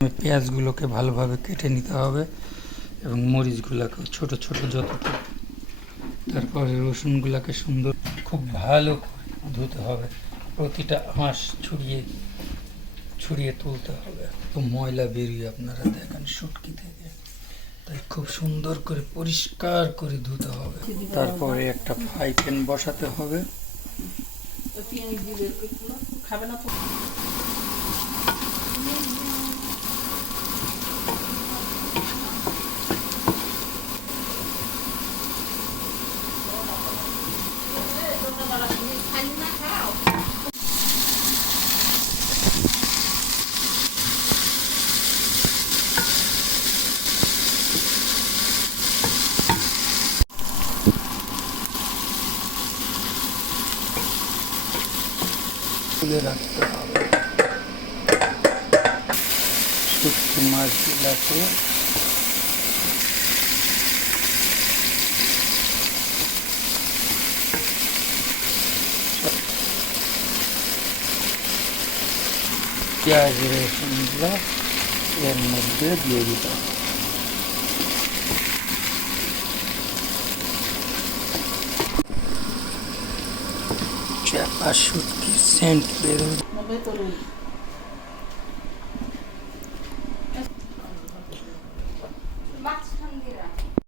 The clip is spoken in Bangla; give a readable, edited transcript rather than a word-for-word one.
পেঁয়াজগুলোকে ভালোভাবে কেটে নিতে হবে এবং মরিচগুলোকে ছোট ছোট যতটুকু, তারপরে রসুনগুলোকে সুন্দর খুব ভালো করে ধুতে হবে, প্রতিটা আঁশ ছড়িয়ে তুলতে হবে। তো ময়লা বেরিয়ে আপনারা দেখেন শুটকি থেকে, তাই খুব সুন্দর করে পরিষ্কার করে ধুতে হবে। তারপরে একটা ফ্রাই প্যান বসাতে হবে। তুলে রাখতে হবে শুটকি মাছগুলাকে। পেঁয়াজ রসুনগুলো এর মধ্যে দিয়ে দিতে হবে। চাপা শুটকির সেন্ট বেরোবে।